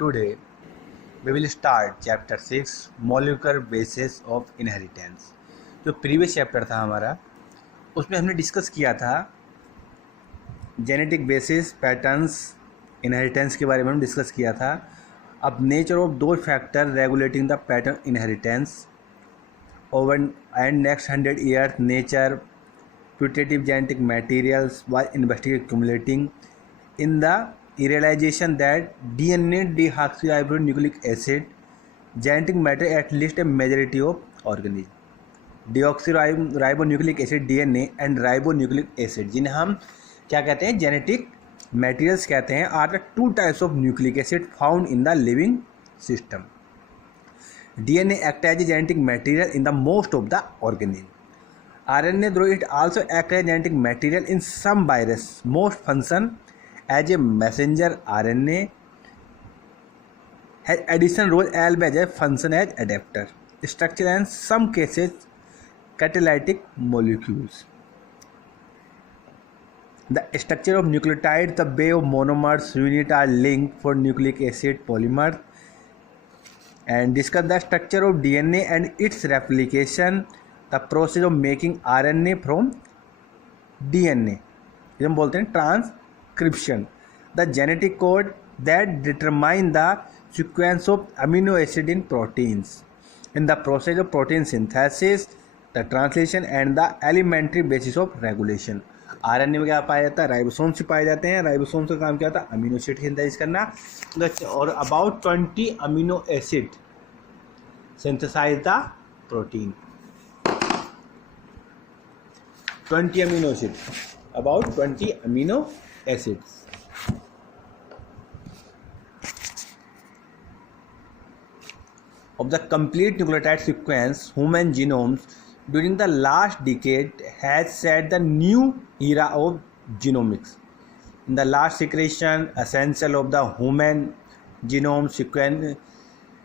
today we will start chapter 6 molecular basis of inheritance। जो previous chapter था हमारा उसमें हमने डिस्कस किया था जेनेटिक बेसिस पैटर्न्स इनहेरिटेंस के बारे में हम डिस्कस किया था। अब नेचर ऑफ दो factor regulating the pattern inheritance over and next 100 years nature putative genetic materials was investigated accumulating in the realization that DNA deoxyribonucleic acid genetic matter at least a majority of organism। deoxyribonucleic acid DNA and ribonucleic acid जिन्हें हम क्या कहते हैं genetic materials कहते हैं are the two types of nucleic acid found in the living system. DNA act as a genetic material in the most of the organism। RNA, though it also acts as genetic material in some virus, most function as a messenger RNA, has additional role as a function as adapter, structure and some cases catalytic molecules। The structure of nucleotides, the way of monomers unit are linked for nucleic acid polymers, and discuss the structure of DNA and its replication, the process of making RNA from DNA, जिसे हम बोलते हैं transcription, the genetic code that determine the sequence of amino acid in proteins, in the process of protein synthesis, the translation and the elementary basis of regulation। RNA में क्या पाया जाता है? Ribosome से पाए जाते हैं। राइबोसोम का काम क्या होता है? अमीनो एसिड सिंथेसाइज करना। और about 20 amino acid synthesise the protein. 20 amino acids, about 20 amino acids। Of the complete nucleotide sequence, human genomes during the last decade has set the new era of genomics। In the last section, essential of the human genome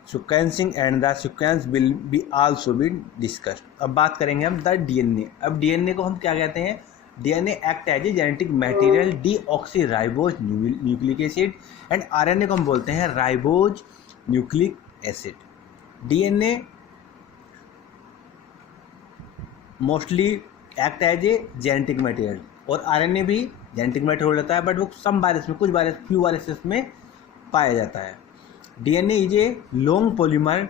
sequencing and the sequence will be also be discussed। अब बात करेंगे हम the DNA. अब DNA को हम क्या कहते हैं? DNA act as a genetic material deoxyribose nucleic acid and RNA को हम बोलते हैं ribose nucleic acid. DNA mostly act as a genetic material और आरएनए भी जेनेटिक मटेरियल हो जाता है, बट वो सम वायरस में, कुछ वायरस, फ्यू वायरसेस में पाया जाता है। DNA is a long polymer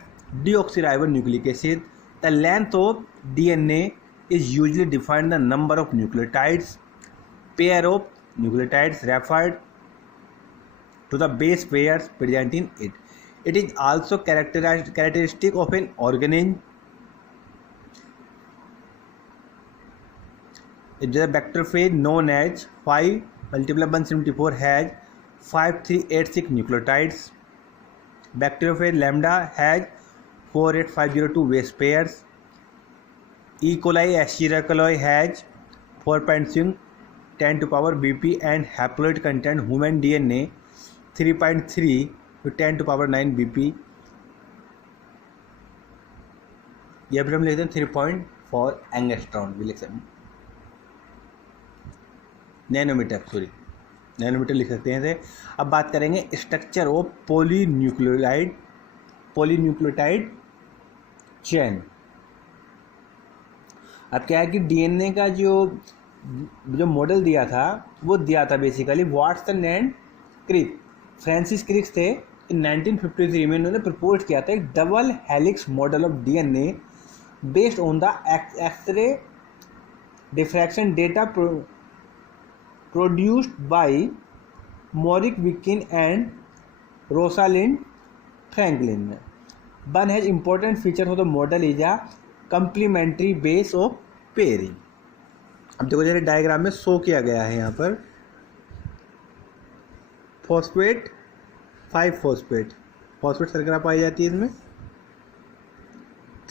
deoxyribonucleic acid। The length of DNA is usually defined the number of nucleotides, pair of nucleotides referred to the base pairs present in it। It is also characteristic of an organism। The bacteriophage known as 5*174 has 5386 nucleotides। Bacteriophage lambda has 48502 base pairs। E. coli Escherichia coli has 4.6 10 to power BP and haploid content human DNA 3.3 to 10 to power 9 BP। यह फिर हम लिखते हैं 3.4 angstrom भी लिख सकते हैं, nanometre लिख सकते हैं इसे। अब बात करेंगे स्ट्रक्चर ऑफ पॉलीन्यूक्लियोटाइड चेन। अब क्या है कि डीएनए का जो मॉडल दिया था वो दिया था basically Watson and Crick. Francis Crick थे, इन 1953 में उन्होंने प्रपोज किया था एक double helix model of DNA based on the X-ray diffraction data produced by Maurice Wilkin and Rosalind Franklin। One has important feature of the model is a complementary base of pairing। अब देखो जरा diagram में show किया गया है यहाँ पर phosphate 5 phosphate शर्करा पाई जाती है इसमें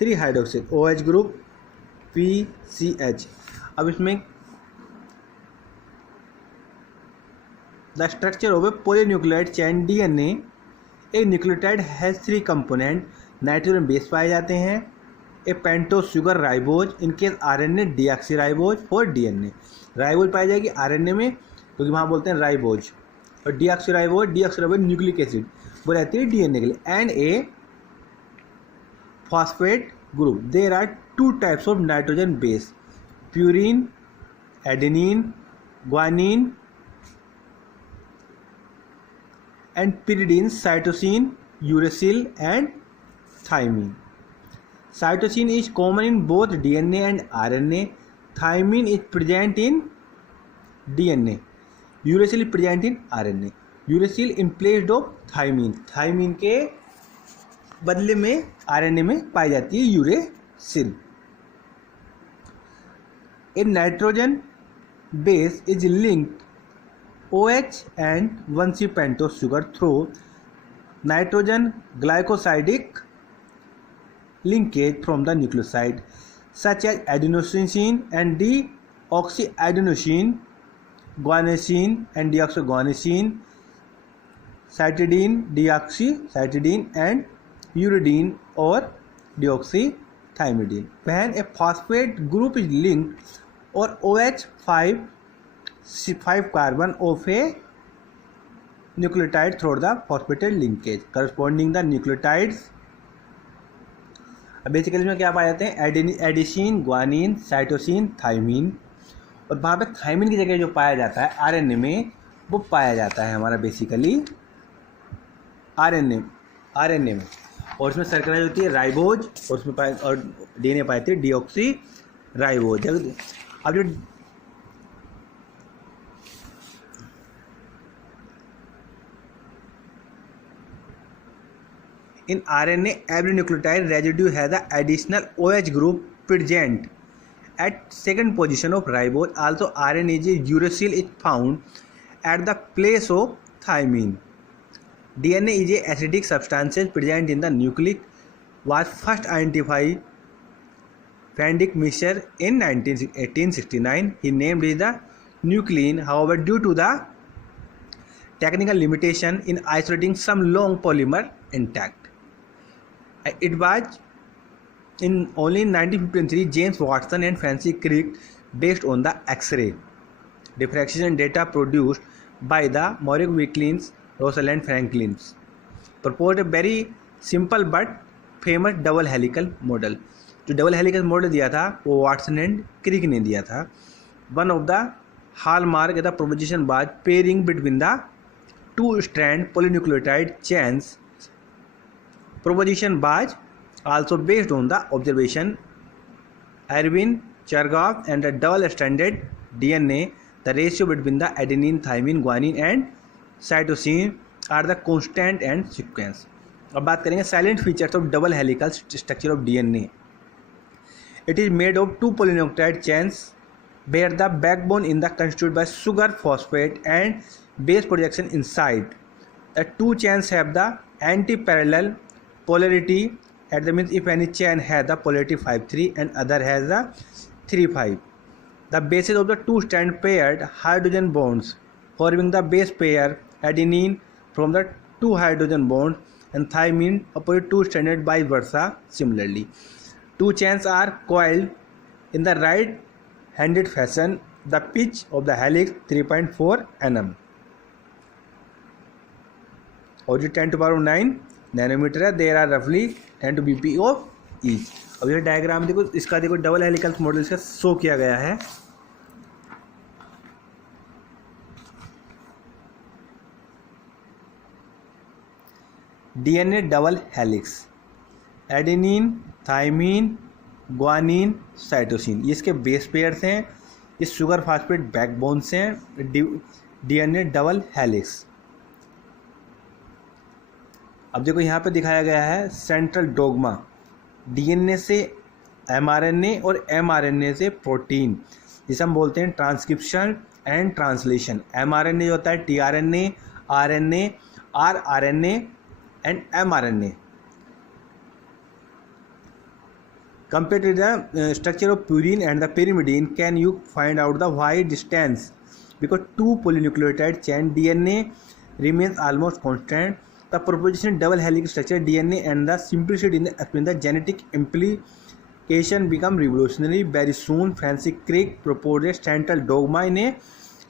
3 हाइड्रोक्सिल OH ग्रुप PCH। अब इसमें The structure of a polynucleotide chain DNA, एक nucleotide has 3 component, nitrogen base पाए जाते हैं, ए पेंटोस शुगर राइबोज, इनके RNA deoxyribose for DNA. Ribose पाई जाएगी आरएनए में क्योंकि वहाँ बोलते हैं राइबोज, और डीऑक्सीराइबोज न्यूक्लिक एसिड वो रहती है डीएनए के लिए, and A phosphate group. There are two types of nitrogen base: purine, adenine, guanine, and pyridine, cytosine, uracil, and thymine. Cytosine is common in both DNA and RNA. Thymine is present in DNA. Uracil is present in RNA. Uracil in place of thymine. Thymine के बदले में RNA में पाई जाती है uracil. A nitrogen base is linked OH and 1C pentose sugar through nitrogen glycosidic linkage from the nucleoside, such as adenosine and deoxyadenosine, guanosine and deoxyguanosine, cytidine, deoxycytidine, and uridine or deoxythymidine. When a phosphate group is linked or OH 5 carbon of a nucleotide through the phosphated linkage corresponding the nucleotides. Basically इसमें क्या पाए जाते हैं? एडिसिन, guanine, cytosine, thymine. और वहाँ पे thymine की जगह जो पाया जाता है आरएनए में, वो पाया जाता है हमारा बेसिकली आरएनए में. और इसमें सर्कलाइज होती है राइबोज, और उसमें और डीएनए पाए थे डीऑक्सी राइबोज. अब जो in RNA, every nucleotide residue has an additional OH group present at second position of ribose. Also, RNase uracil is found at the place of thymine. DNA is a acidic substance present in the nucleic. Was first identified Fendick Mischer in 1869. He named it the nuclein. However, due to the technical limitation in isolating some long polymer intact, it was in only 1953 James Watson and Francis Crick, based on the X-ray diffraction data produced by the Maurice Wilkins, Russell and Franklin, proposed a very simple but famous double helical model. जो double helical model दिया था वो Watson and क्रिक ने दिया था. One of the hallmark of the proposition was pairing between the two strand polynucleotide chains. Proposition was also based on the observation Erwin Chargaff and the double-stranded DNA. The ratio between the adenine, thymine, guanine and cytosine are the constant and sequence. अब बात करेंगे salient features of double helical structure of DNA. It is made of two polynucleotide chains where the backbone is constituted by sugar phosphate and base projection inside. The two chains have the anti-parallel polarity. At the means, if any chain has the polarity 5-3 and other has the 3-5, the bases of the two stand paired hydrogen bonds, forming the base pair adenine from the two hydrogen bonds and thymine opposite two stranded vice versa. Similarly, two chains are coiled in the right-handed fashion. The pitch of the helix 3.4 nm और जो 10⁹ nanometre है. There are रफली 10 to BP of each. अब ये diagram देखो, इसका देखो double helical model इसका शो किया गया है. DNA double helix, adenine, thymine, guanine, cytosine, ये इसके बेस पेयर्स हैं. ये शुगर फास्फेट बैकबोन्स हैं. DNA double helix. अब देखो यहाँ पे दिखाया गया है सेंट्रल डोग्मा. डीएनए से एमआरएनए और एमआरएनए से प्रोटीन, जिसे हम बोलते हैं ट्रांसक्रिप्शन एंड ट्रांसलेशन. एमआरएनए जो होता है tRNA, RNA, rRNA and mRNA. Compared to the structure of purine and the pyrimidine, can you find out the wide distance? Because two polynucleotide chain DNA remains almost constant. The proposition double helix structure DNA and the simplicity in explaining the genetic implication become revolutionary. Very soon, Francis Crick proposed a central dogma in a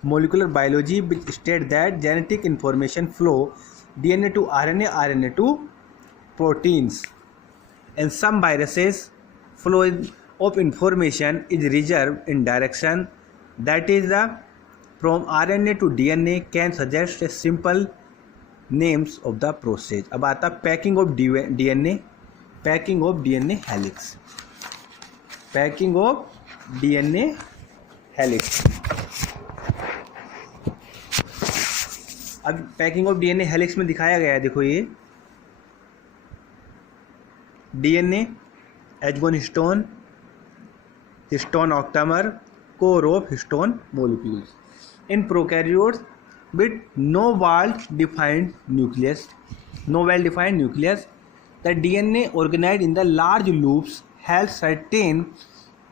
molecular biology which state that genetic information flow DNA to RNA, RNA to proteins. And some viruses flow of information is reserved in direction that is the from RNA to DNA can suggest a simple names of the process. अब आता packing of DNA, packing of DNA helix, packing of DNA helix. अब packing of DNA helix में दिखाया गया है, देखो ये DNA H one histone, histone octamer, core of histone molecules. In prokaryotes with no well-defined nucleus, the DNA organized in the large loops has certain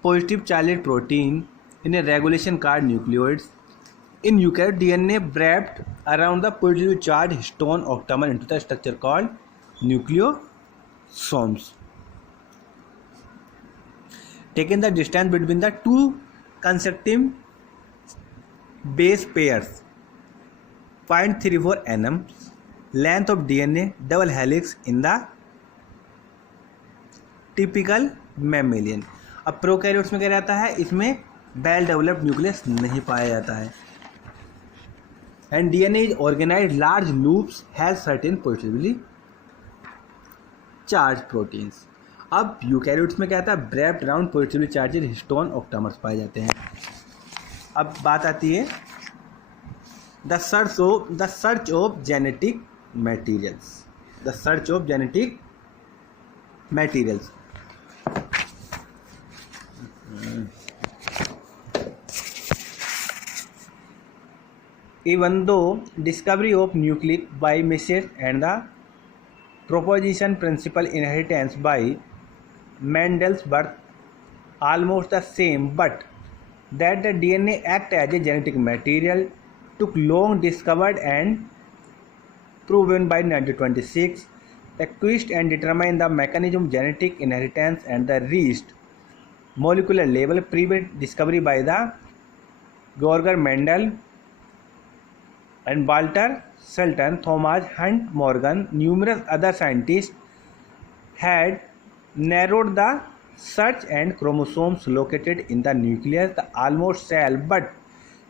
positive charged protein in a regulation called nucleoids. In eukaryote, DNA wrapped around the positively charged histone octamer into the structure called nucleosomes. Taking the distance between the two consecutive base pairs 0.34 nm, length of DNA double helix in the typical mammalian. अब prokaryotes में क्या रहता है, इसमें well developed nucleus नहीं पाया जाता है. And DNA is organized large loops has certain positively charge proteins. अब यूकैरियोट्स में क्या आता है, wrapped around positively charged histone octamers पाए जाते हैं. अब बात आती है the search of genetic materials. The search of genetic materials. Even though discovery of nucleic by Mises and the proposition principle inheritance by Mendel's birth almost the same, but that the DNA act as a genetic material took long discovered and proven by 1926. The quest and determine the mechanism of genetic inheritance and the reached molecular level previous discovery by the Georg Mendel and Walter Sultan, Thomas Hunt Morgan, numerous other scientists had narrowed the search and chromosomes located in the nucleus, the almost cell, but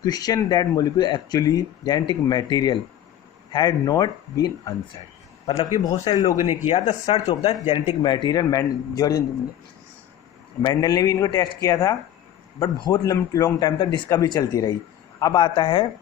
question that molecule actually genetic material had not been answered. मतलब कि बहुत सारे लोगों ने किया the search of the genetic material. Mendel ने भी इनको टेस्ट किया था, बट बहुत लॉन्ग टाइम तक डिस्कवरी चलती रही. अब आता है